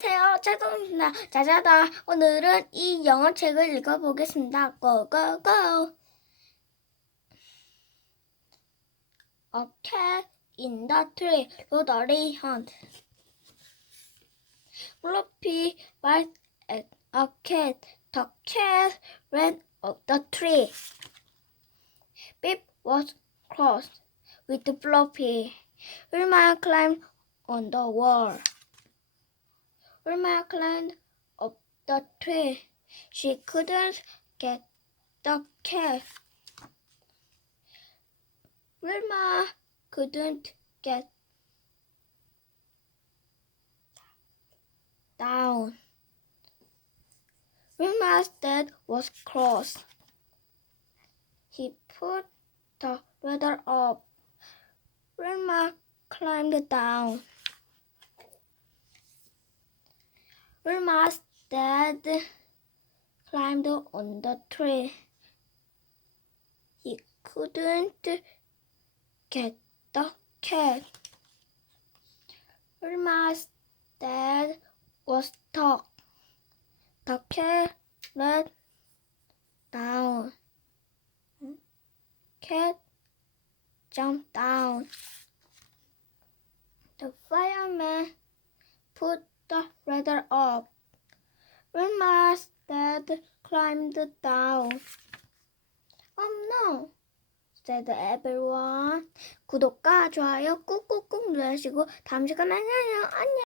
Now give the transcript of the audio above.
안녕하세요, 차동입니다. 자자다. 오늘은 이 영어 책을 읽어보겠습니다. Go, go, go. A cat in the tree. Rotary hunt. Floppy bites at a cat. The cat ran up the tree. Pip was cross with Floppy. Wilma climbed on the wall. Wilma climbed up the tree. She couldn't get the cat. Wilma couldn't get down. Wilma's dad was cross. He put the ladder up. Wilma climbed down. Wilma's dad climbed on the tree. He couldn't get the cat. Wilma's dad was stuck. The cat let down. Cat jumped down. The fireman put the ladder up. Wilma's dad climbed down. Oh no! said everyone. 구독과 좋아요 꾹꾹꾹 눌러주시고 다음 시간에 안녕.